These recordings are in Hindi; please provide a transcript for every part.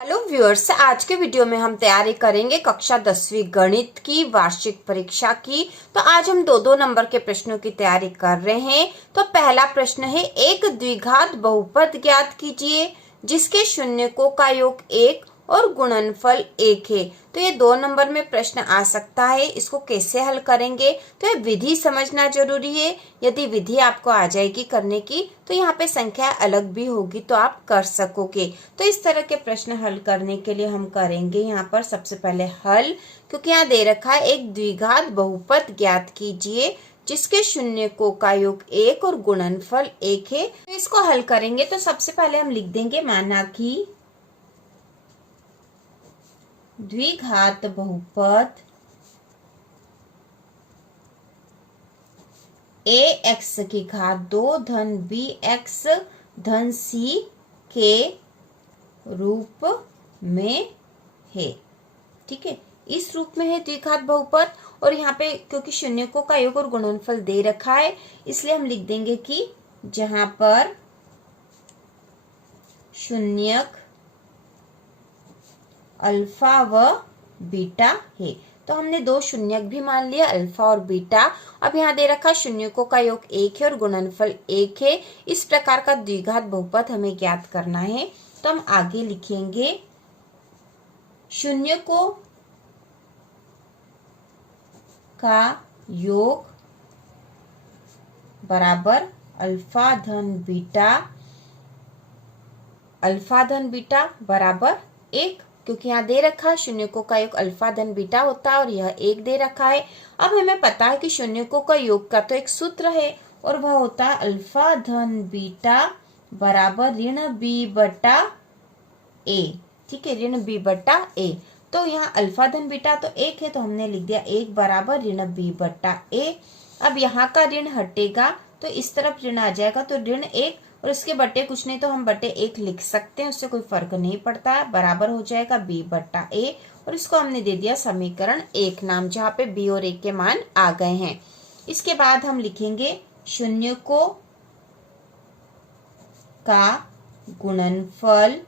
हेलो व्यूअर्स, आज के वीडियो में हम तैयारी करेंगे कक्षा 10वीं गणित की वार्षिक परीक्षा की। तो आज हम दो नंबर के प्रश्नों की तैयारी कर रहे हैं। तो पहला प्रश्न है, एक द्विघात बहुपद ज्ञात कीजिए जिसके शून्यकों का योग 1 और गुणनफल 1 है। तो ये 2 नंबर में प्रश्न आ सकता है। इसको कैसे हल करेंगे, तो ये विधि समझना जरूरी है। यदि विधि आपको आ जाएगी करने की तो यहाँ पे संख्या अलग भी होगी तो आप कर सकोगे। तो इस तरह के प्रश्न हल करने के लिए हम करेंगे यहाँ पर सबसे पहले हल, क्योंकि यहाँ दे रखा है एक द्विघात बहुपद ज्ञात कीजिए जिसके शून्यकों का योग 1 और गुणनफल 1 है। तो इसको हल करेंगे तो सबसे पहले हम लिख देंगे, माना कि द्विघात बहुपद ax की घात 2 धन bx धन c के रूप में है। ठीक है, इस रूप में है द्विघात बहुपद। और यहाँ पे क्योंकि शून्यकों का योग और गुणनफल दे रखा है इसलिए हम लिख देंगे कि जहां पर शून्यक अल्फा व बीटा है। तो हमने 2 शून्यक भी मान लिया, अल्फा और बीटा। अब यहाँ दे रखा शून्यकों का योग 1 है और गुणनफल 1 है। इस प्रकार का द्विघात बहुपद हमें ज्ञात करना है। तो हम आगे लिखेंगे, शून्यकों का योग बराबर अल्फा धन बीटा बराबर 1, क्योंकि यहाँ दे रखा है शून्यकों का योग अल्फा धन बीटा होता है और यह 1 दे रखा है। अब हमें पता है कि शून्यकों का योग का तो एक सूत्र है और वह होता है अल्फा धन बीटा बराबर ऋण बी बटा ए। ठीक है, ऋण बी बटा ए। तो यहाँ अल्फा धन बीटा तो 1 है तो हमने लिख दिया 1 बराबर ऋण बी बटा ए। अब यहाँ का ऋण हटेगा तो इस तरफ ऋण आ जाएगा, तो ऋण 1 और इसके बटे कुछ नहीं तो हम बटे 1 लिख सकते हैं, उससे कोई फर्क नहीं पड़ता है। बराबर हो जाएगा b बटा a और इसको हमने दे दिया समीकरण 1 नाम, जहाँ पे b और a के मान आ गए हैं। इसके बाद हम लिखेंगे शून्यकों का गुणनफल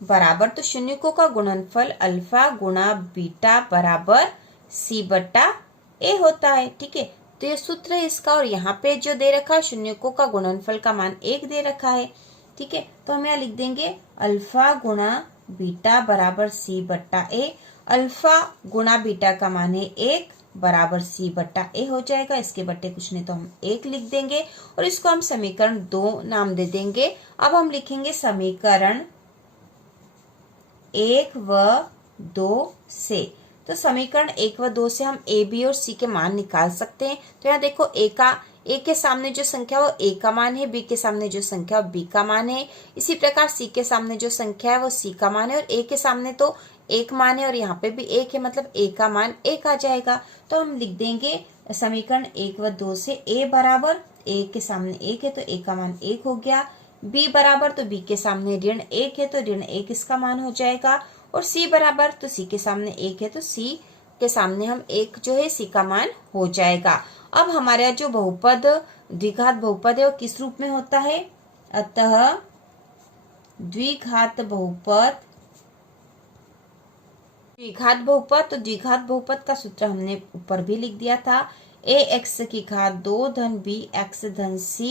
बराबर, तो शून्यकों का गुणनफल अल्फा गुणा बीटा बराबर c बटा a होता है। ठीक है, तो ये सूत्र है इसका। और यहाँ पे जो दे रखा है शून्यकों का गुणनफल का मान 1 दे रखा है। ठीक है, तो हम यहाँ लिख देंगे अल्फा गुणा बीटा बराबर c बट्टा a। अल्फा गुणा बीटा का मान है 1 बराबर c बट्टा a हो जाएगा। इसके बट्टे कुछ नहीं तो हम 1 लिख देंगे और इसको हम समीकरण 2 नाम दे देंगे। अब हम लिखेंगे समीकरण 1 व 2 से। तो समीकरण 1 व 2 से हम a, b और c के मान निकाल सकते हैं। तो यहाँ देखो a के सामने जो संख्या वो a का मान है, b के सामने जो संख्या वो b का मान है। इसी प्रकार c के सामने जो संख्या है वो c का मान है और a के सामने तो 1 मान है और यहाँ पे भी 1 है, मतलब a का मान 1 आ जाएगा। तो हम लिख देंगे समीकरण 1 व 2 से a बराबर, a के सामने 1 है तो a का मान 1 हो गया। b बराबर, तो b के सामने ऋण 1 है तो ऋण 1 इसका मान हो जाएगा। और c बराबर, तो c के सामने 1 है तो c के सामने हम 1 जो है c का मान हो जाएगा। अब हमारा जो बहुपद द्विघात बहुपद है वो किस रूप में होता है, अतः द्विघात बहुपद तो द्विघात बहुपद का सूत्र हमने ऊपर भी लिख दिया था, ax की घात 2 धन bx धन c।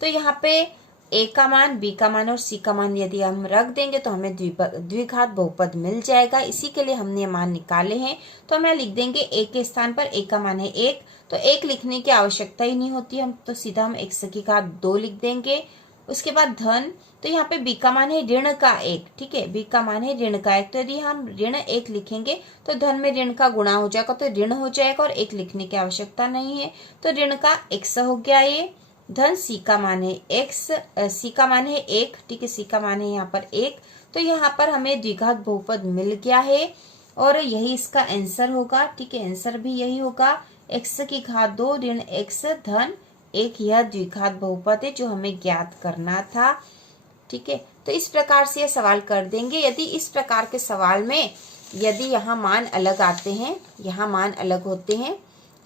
तो यहाँ पे a का मान, b का मान और c का मान यदि हम रख देंगे तो हमें द्विघात बहुपद मिल जाएगा। इसी के लिए हमने ये मान निकाले हैं। तो हम यहाँ लिख देंगे a के स्थान पर a का मान है 1, तो 1 लिखने की आवश्यकता ही नहीं होती, हम तो सीधा हम x की घात 2 लिख देंगे। उसके बाद धन, तो यहाँ पे b का मान है ऋण का 1। ठीक है, b का मान है ऋण का 1, तो यदि हम ऋण 1 लिखेंगे तो धन में ऋण का गुणा हो जाएगा तो ऋण हो जाएगा और 1 लिखने की आवश्यकता नहीं है, तो ऋण का x हो गया ये। धन c का मान है c का मान है 1। ठीक है, c का मान है यहाँ पर 1। तो यहाँ पर हमें द्विघात बहुपद मिल गया है और यही इसका आंसर होगा। ठीक है, आंसर भी यही होगा, x की घात 2 ऋण x धन 1 यह द्विघात बहुपद है जो हमें ज्ञात करना था। ठीक है, तो इस प्रकार से यह सवाल कर देंगे। यदि इस प्रकार के सवाल में यदि यहाँ मान अलग आते हैं, यहाँ मान अलग होते हैं,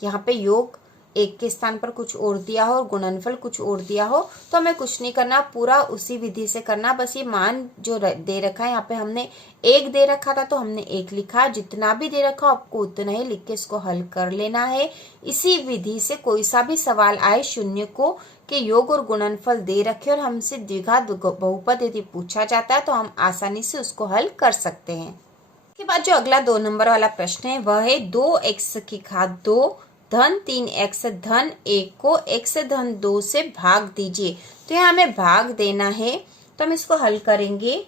यहाँ पे योग एक के स्थान पर कुछ और दिया हो और गुणनफल कुछ और दिया हो तो हमें कुछ नहीं करना, पूरा उसी विधि से करना। बस ये मान जो दे रखा है, यहाँ पे हमने एक दे रखा था तो हमने एक लिखा, जितना भी दे रखा आपको उतना ही लिख के इसको हल कर लेना है। इसी विधि से कोई सा भी सवाल आए, शून्य को के योग और गुणनफल दे रखे और हमसे द्विघात बहुपद यदि पूछा जाता है तो हम आसानी से उसको हल कर सकते हैं। इसके बाद जो अगला 2 नंबर वाला प्रश्न है वह है 2x की घात 2 धन 3x धन 1 को x धन 2 से भाग दीजिए। तो यहाँ हमें भाग देना है तो हम इसको हल करेंगे।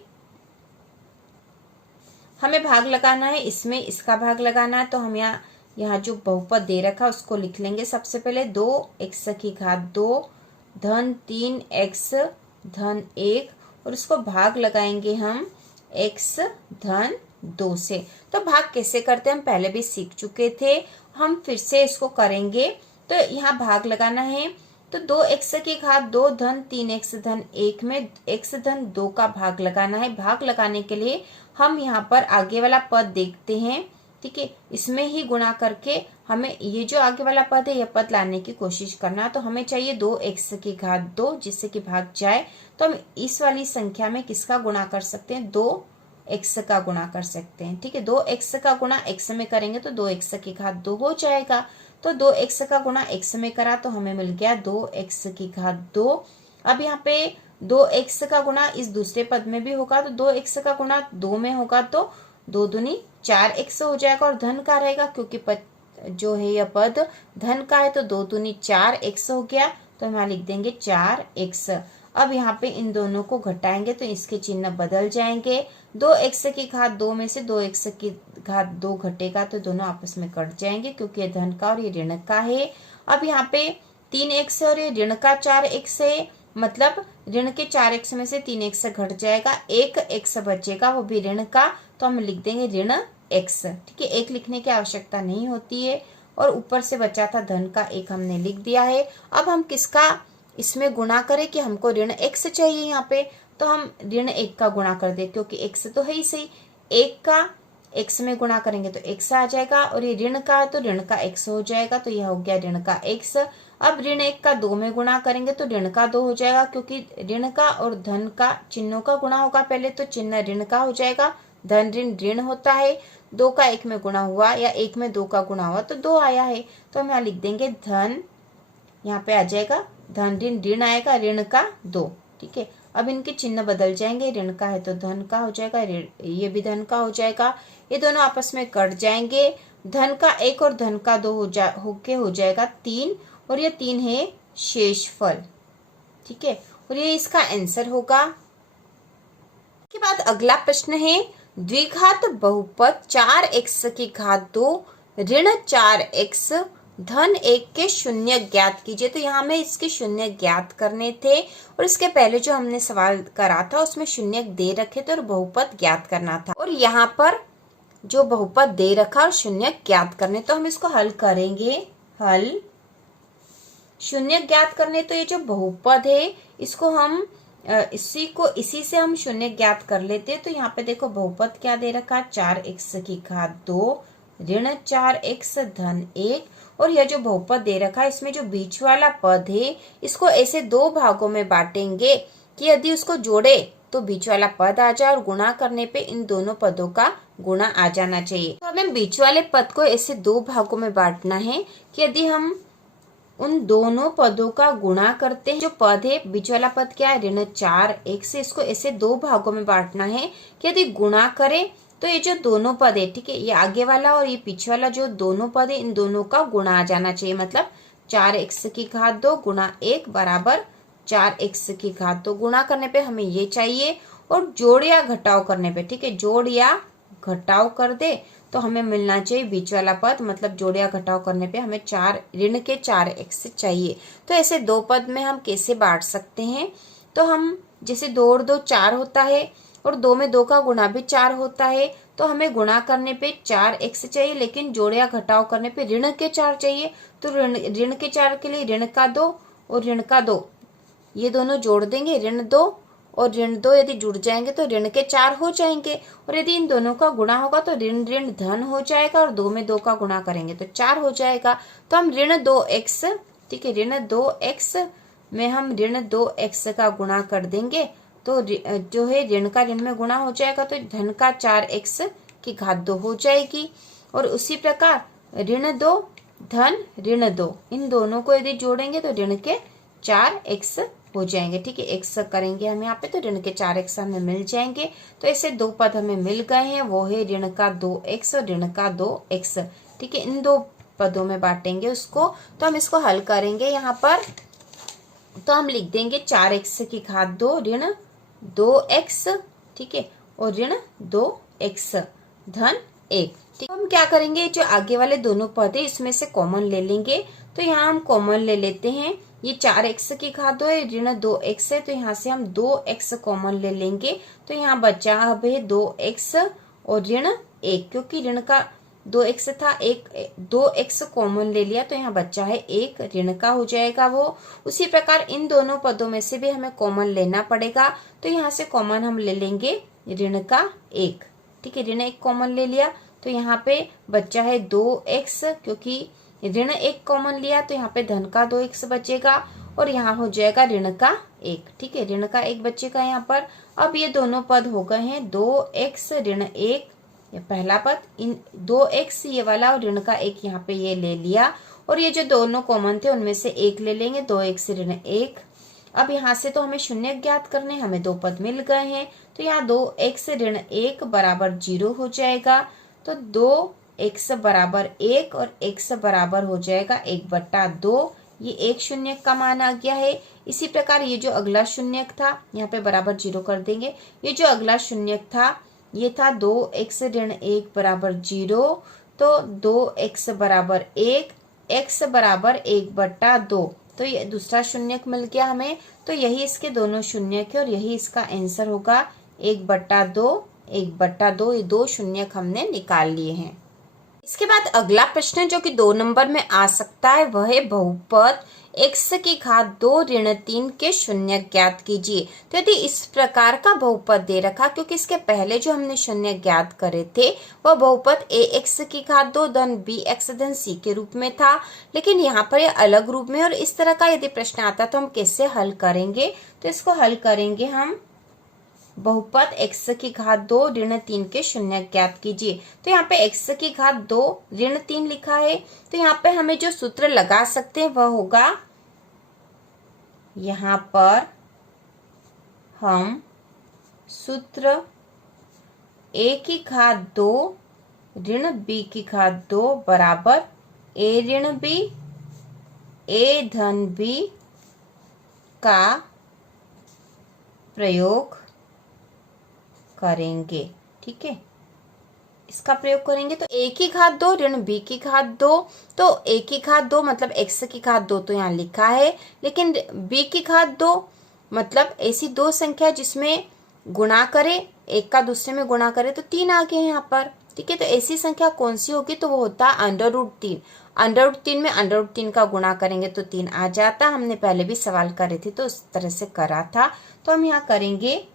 हमें भाग लगाना है, इसमें इसका भाग लगाना है। तो हम यहाँ जो बहुपद दे रखा उसको लिख लेंगे। सबसे पहले 2x की घात 2 धन 3x धन 1 और उसको भाग लगाएंगे हम x धन 2 से। तो भाग कैसे करते हैं हम पहले भी सीख चुके थे, हम फिर से इसको करेंगे। तो यहाँ भाग लगाना है तो 2x की घात 2 धन 3x धन 1 में x धन 2 का भाग लगाना है। भाग लगाने के लिए हम यहाँ पर आगे वाला पद देखते हैं, ठीक है, इसमें ही गुणा करके हमें ये जो आगे वाला पद है यह पद लाने की कोशिश करना। तो हमें चाहिए 2x की घात 2 जिससे कि भाग जाए। तो हम इस वाली संख्या में किसका गुणा कर सकते हैं, 2x का गुणा कर सकते हैं, ठीक है। 2x का गुणा x में करेंगे तो 2x की घात 2 हो जाएगा। तो 2x का गुणा x में करा तो हमें मिल गया 2x की घात 2। अब यहाँ पे 2x का गुणा इस दूसरे पद में भी होगा तो 2x का गुणा 2 में होगा तो 2 दूनी 4x हो जाएगा और धन का रहेगा क्योंकि जो है यह पद धन का है तो 2 दूनी 4x हो गया। तो हम यहाँ लिख देंगे 4x। अब यहाँ पे इन दोनों को घटाएंगे तो इसके चिन्ह बदल जाएंगे। 2x की घात 2 में से 2x की घात 2 घटेगा तो दोनों आपस में कट जाएंगे क्योंकि ये धन का और ये ऋण का है। अब यहाँ पे 3x और ये ऋण का 4x है, मतलब ऋण के 4x में से 3x घट जाएगा, 1x बचेगा वो भी ऋण का। तो हम लिख देंगे ऋण x, ठीक है। 1 लिखने की आवश्यकता नहीं होती है और ऊपर से बचा था धन का 1 हमने लिख दिया है। अब हम किसका इसमें गुणा करें कि हमको ऋण x चाहिए यहाँ पे, तो हम ऋण 1 का गुणा कर दे क्योंकि x तो है ही सही। 1 का x में गुणा करेंगे तो x आ जाएगा और ये ऋण का है तो ऋण का x हो जाएगा। तो यह हो गया ऋण का x। अब ऋण 1 का 2 में गुणा करेंगे तो ऋण का 2 हो जाएगा क्योंकि ऋण का और धन का चिन्हों का गुणा होगा पहले, तो चिन्ह ऋण का हो जाएगा। धन ऋण ऋण होता है, 2 का 1 में गुणा हुआ या 1 में 2 का गुणा हुआ तो 2 आया है। तो हम यहाँ लिख देंगे धन, यहाँ पे आ जाएगा धन ऋण ऋण आएगा ऋण का 2, ठीक है। अब इनके चिन्ह बदल जाएंगे, ऋण का है तो धन का हो जाएगा, ये भी धन का हो जाएगा, ये दोनों आपस में कट जाएंगे। धन का 1 और धन का 2 हो जाएगा 3 और ये 3 है शेषफल, ठीक है, और ये इसका आंसर होगा। के बाद अगला प्रश्न है द्विघात बहुपद 4x की घात 2 ऋण 4x धन 1 के शून्य ज्ञात कीजिए। तो यहाँ हमें इसके शून्य ज्ञात करने थे और इसके पहले जो हमने सवाल करा था उसमें शून्य दे रखे थे और बहुपद ज्ञात करना था, और यहाँ पर जो बहुपद दे रखा और शून्य ज्ञात करने, तो हम इसको हल करेंगे। हल शून्य ज्ञात करने, तो ये जो बहुपद है इसको हम इसी से हम शून्य ज्ञात कर लेते। तो यहाँ पे देखो बहुपद क्या दे रखा, 4x की घात 2 ऋण 4x धन 1, और यह जो बहुपद दे रखा है इसमें जो बीच वाला पद है इसको ऐसे 2 भागों में बांटेंगे कि यदि उसको जोड़े तो बीच वाला पद आ जाए और गुणा करने पे इन दोनों पदों का गुणा आ जाना चाहिए। तो हमें बीच वाले पद को ऐसे 2 भागों में बांटना है कि यदि हम उन दोनों पदों का गुणा करते हैं, जो पद है बीच वाला पद क्या है ऋण 4x, इसको ऐसे 2 भागों में बांटना है कि यदि गुणा करें तो ये जो दोनों पद है, ठीक है, ये आगे वाला और ये पीछे वाला जो दोनों पद है इन दोनों का गुणा आ जाना चाहिए। मतलब 4x की घात 2 गुणा 1 बराबर 4x की घात 2। गुणा करने पे हमें ये चाहिए और जोड़ या घटाव करने पे, ठीक है, जोड़ या घटाव कर दे तो हमें मिलना चाहिए बीच वाला पद। मतलब जोड़ या घटाव करने पे हमें ऋण के 4x चाहिए। तो ऐसे 2 पद में हम कैसे बांट सकते हैं, तो हम जैसे 2 और 2 4 होता है और 2 में 2 का गुणा भी 4 होता है, तो हमें गुणा करने पे 4x चाहिए, लेकिन जोड़ या घटाव करने पे ऋण के 4 चाहिए। तो ऋण के 4 के लिए ऋण का 2 और ऋण का 2 ये दोनों जोड़ देंगे, ऋण 2 और ऋण 2 यदि जुड़ जाएंगे तो ऋण के 4 हो जाएंगे, और यदि इन दोनों का गुणा होगा तो ऋण ऋण धन हो जाएगा, और 2 में 2 का गुणा करेंगे तो 4 हो जाएगा। तो हम ऋण 2x, ठीक है, ऋण 2x में हम ऋण 2x का गुणा कर देंगे तो जो है ऋण का ऋण में गुणा हो जाएगा तो धन का 4x की घात 2 हो जाएगी। और उसी प्रकार ऋण 2 धन ऋण 2, इन दोनों को यदि जोड़ेंगे तो ऋण के 4x हो जाएंगे, ठीक है। x करेंगे हम यहाँ पे तो ऋण के 4x हमें मिल जाएंगे। तो ऐसे दो पद हमें मिल गए हैं, वो है ऋण का 2x और ऋण का 2x, ठीक है। इन दो पदों में बांटेंगे उसको, तो हम इसको हल करेंगे यहाँ पर। तो हम लिख देंगे 4x की घात 2 ऋण 2x, ठीक है, और ऋण 2x धन 1। ठीक, हम क्या करेंगे, जो आगे वाले दोनों पद है इसमें से कॉमन ले लेंगे। तो यहाँ हम कॉमन ले लेते हैं, ये 4x की घात 2 है, ऋण 2x है, तो यहाँ से हम 2x कॉमन ले लेंगे। तो यहाँ बचा अब है 2x और ऋण 1, क्योंकि ऋण का 2x था, 2x कॉमन ले लिया तो यहाँ बचा है 1, ऋण का हो जाएगा वो। उसी प्रकार इन दोनों पदों में से भी हमें कॉमन लेना पड़ेगा, तो यहाँ से कॉमन हम ले लेंगे ऋण का 1, ठीक है, ऋण 1 कॉमन ले लिया तो यहाँ पे बच्चा है 2x, क्योंकि ऋण 1 कॉमन लिया तो यहाँ पे धन का 2x बचेगा, और यहाँ हो जाएगा ऋण का 1, ठीक है, ऋण का 1 बचेगा यहाँ पर। अब ये दोनों पद हो गए हैं 2x ऋण 1, ये पहला पद, इन 2x ये वाला और ऋण का 1 यहाँ पे ये ले लिया, और ये जो दोनों कॉमन थे उनमें से 1 ले लेंगे, 2x ऋण 1। अब यहाँ से तो हमें शून्य ज्ञात करने, हमें दो पद मिल गए हैं, तो यहाँ 2x ऋण 1 बराबर 0 हो जाएगा। तो 2x बराबर 1 और x बराबर हो जाएगा 1/2, ये एक शून्य का मान आ गया है। इसी प्रकार ये जो अगला शून्य था, यहाँ पे बराबर 0 कर देंगे, ये जो अगला शून्य था ये था 2x ऋण 1 बराबर 0, तो 2x बराबर 1, x बराबर 1/2, तो ये दूसरा शून्य मिल गया हमें। तो यही इसके दोनों शून्य के और यही इसका आंसर होगा 1/2, 1/2, ये दो शून्य हमने निकाल लिए हैं। इसके बाद अगला प्रश्न जो कि 2 नंबर में आ सकता है वह है बहुपद x की घात 2 ऋण 3 के शून्य ज्ञात कीजिए। तो यदि इस प्रकार का बहुपद दे रखा, क्योंकि इसके पहले जो हमने शून्य ज्ञात करे थे वह बहुपद ax की घात 2 धन bx धन c के रूप में था, लेकिन यहाँ पर यह अलग रूप में, और इस तरह का यदि प्रश्न आता तो हम कैसे हल करेंगे। तो इसको हल करेंगे हम, बहुपद x की घात 2 ऋण 3 के शून्य ज्ञात कीजिए। तो यहाँ पे x की घात 2 ऋण 3 लिखा है, तो यहाँ पे हमें जो सूत्र लगा सकते हैं वह होगा, यहाँ पर हम सूत्र a की घात 2 ऋण b की घात 2 बराबर a ऋण b a धन b का प्रयोग करेंगे, ठीक है, इसका प्रयोग करेंगे। तो a की घात 2 ऋण b की घात 2, तो a की घात 2 मतलब x की घात 2 तो यहाँ लिखा है, लेकिन b की घात 2 मतलब ऐसी दो संख्या जिसमें गुणा करे, एक का दूसरे में गुणा करे तो 3 आ गए यहाँ पर, ठीक है। तो ऐसी संख्या कौन सी होगी, तो वो होता है √3। √3 में √3 का गुणा करेंगे तो 3 आ जाता। हमने पहले भी सवाल करे थे तो उस तरह से करा था। तो हम यहाँ करेंगे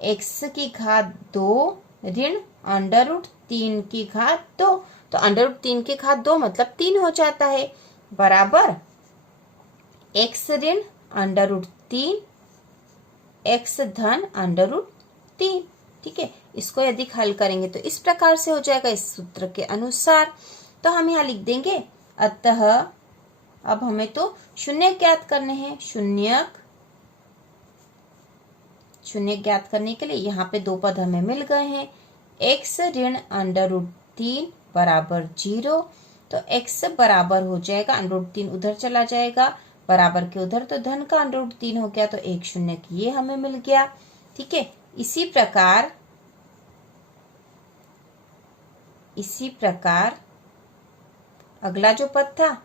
x की घात 2 ऋण √3 की घात 2, तो √3 की घात 2 मतलब 3 हो जाता है, बराबर x ऋण √3 x धन √3, ठीक है। इसको यदि हल करेंगे तो इस प्रकार से हो जाएगा इस सूत्र के अनुसार। तो हम यहाँ लिख देंगे, अतः अब हमें तो शून्य ज्ञात करने हैं, शून्य ज्ञात करने के लिए यहाँ पे दो पद हमें मिल गए हैं, x ऋण √3 बराबर 0, तो x बराबर हो जाएगा √3 उधर चला जाएगा, बराबर के उधर, तो धन का √3 हो गया, तो एक शून्य ये हमें मिल गया, ठीक है। इसी प्रकार अगला जो पद था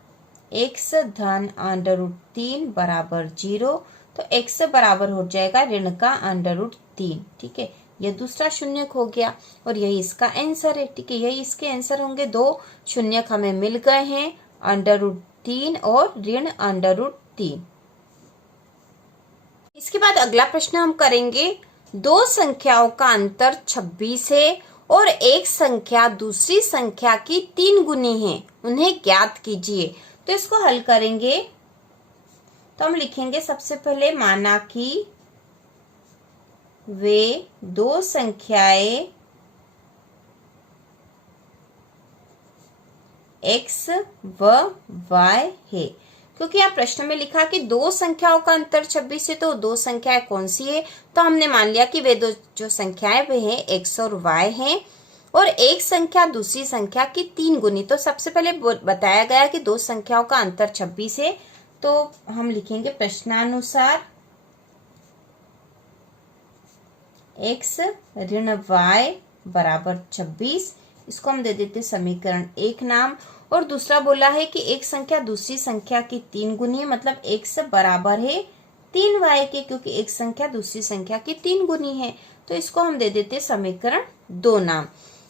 x धन √3 बराबर 0, तो x बराबर हो जाएगा ऋण का √3, ठीक है, यह दूसरा शून्य हो गया और यही इसका आंसर है, ठीक है, यही इसके आंसर होंगे। दो शून्य हमें मिल गए हैं, √3 और ऋण √3। इसके बाद अगला प्रश्न हम करेंगे, दो संख्याओं का अंतर 26 है और एक संख्या दूसरी संख्या की 3 गुनी है, उन्हें ज्ञात कीजिए। तो इसको हल करेंगे तो हम लिखेंगे सबसे पहले, माना कि वे दो संख्याएं x व y है। क्योंकि यहाँ प्रश्न में लिखा कि दो संख्याओं का अंतर 26 है, तो दो संख्याएं कौन सी है, तो हमने मान लिया कि वे दो जो संख्याएं वे हैं x और y हैं, और एक संख्या दूसरी संख्या की 3 गुनी। तो सबसे पहले बताया गया कि दो संख्याओं का अंतर 26 है, तो हम लिखेंगे प्रश्नानुसार x ऋण y बराबर 26। इसको हम दे देते समीकरण 1 नाम। और दूसरा बोला है कि एक संख्या दूसरी संख्या की 3 गुनी है, मतलब x बराबर है 3y के, क्योंकि एक संख्या दूसरी संख्या की 3 गुनी है। तो इसको हम दे देते समीकरण 2 नाम।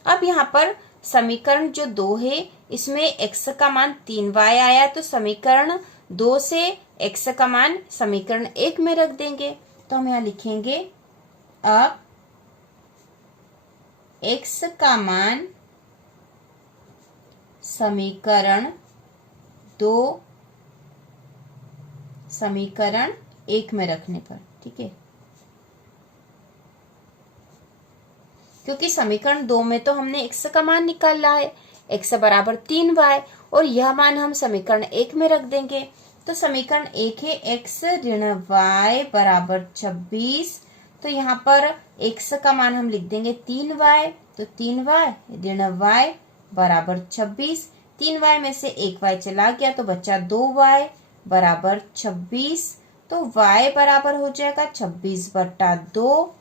अब यहाँ पर समीकरण जो 2 है, इसमें x का मान 3y आया, तो समीकरण 2 से x का मान समीकरण 1 में रख देंगे। तो हम यहाँ लिखेंगे, अब x का मान समीकरण 2 समीकरण 1 में रखने पर, ठीक है, क्योंकि समीकरण 2 में तो हमने x का मान निकाला है, x बराबर 3y, और यह मान हम समीकरण 1 में रख देंगे। तो समीकरण 1 है x ऋण y बराबर 26। तो यहाँ पर x का मान हम लिख देंगे 3y, तो 3y ऋण y बराबर 26। 3y में से 1y चला गया तो बचा 2y बराबर 26। तो y बराबर हो जाएगा 26/2,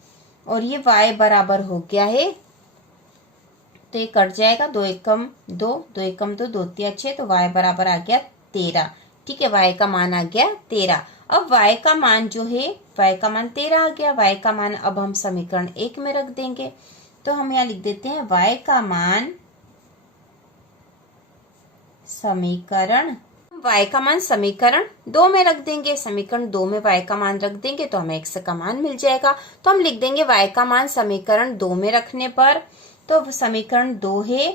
और ये y बराबर हो गया है, तो ये कट जाएगा, 2 एकम 2, 2 एकम 2, 2 तिया 6, तो y बराबर आ गया 13। ठीक है, y का मान आ गया 13। अब y का मान जो है, y का मान 13 आ गया। y का मान अब हम समीकरण 1 में रख देंगे। तो हम यहाँ लिख देते हैं y का मान समीकरण, y का मान समीकरण 2 में रख देंगे। समीकरण 2 में y का मान रख देंगे तो हमें x का मान मिल जाएगा। तो हम लिख देंगे y का मान समीकरण 2 में रखने पर, तो समीकरण 2 है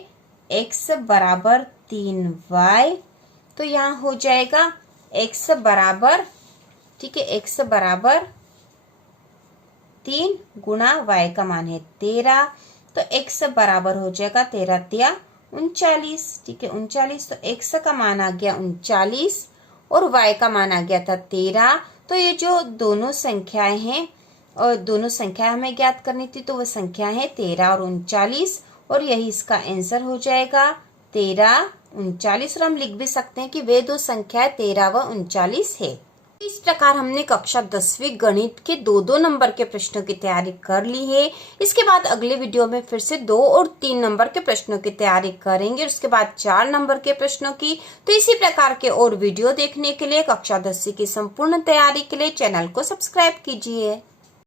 x बराबर 3y। तो यहाँ हो जाएगा x बराबर, ठीक है, x बराबर 3 गुणा y का मान है 13, तो x बराबर हो जाएगा 13 तिया 39। ठीक है, 39। तो x का मान आ गया 39 और y का मान आ गया था 13। तो ये जो दोनों संख्याएं हैं, और दोनों संख्याएं हमें ज्ञात करनी थी, तो वो संख्या है 13 और 39, और यही इसका आंसर हो जाएगा 13, 39। और हम लिख भी सकते हैं कि वे दो संख्याएं 13 व 39 है। इस प्रकार हमने कक्षा 10वीं गणित के 2-2 नंबर के प्रश्नों की तैयारी कर ली है। इसके बाद अगले वीडियो में फिर से 2 और 3 नंबर के प्रश्नों की तैयारी करेंगे, उसके बाद 4 नंबर के प्रश्नों की। तो इसी प्रकार के और वीडियो देखने के लिए, कक्षा 10वीं की संपूर्ण तैयारी के लिए चैनल को सब्सक्राइब कीजिए।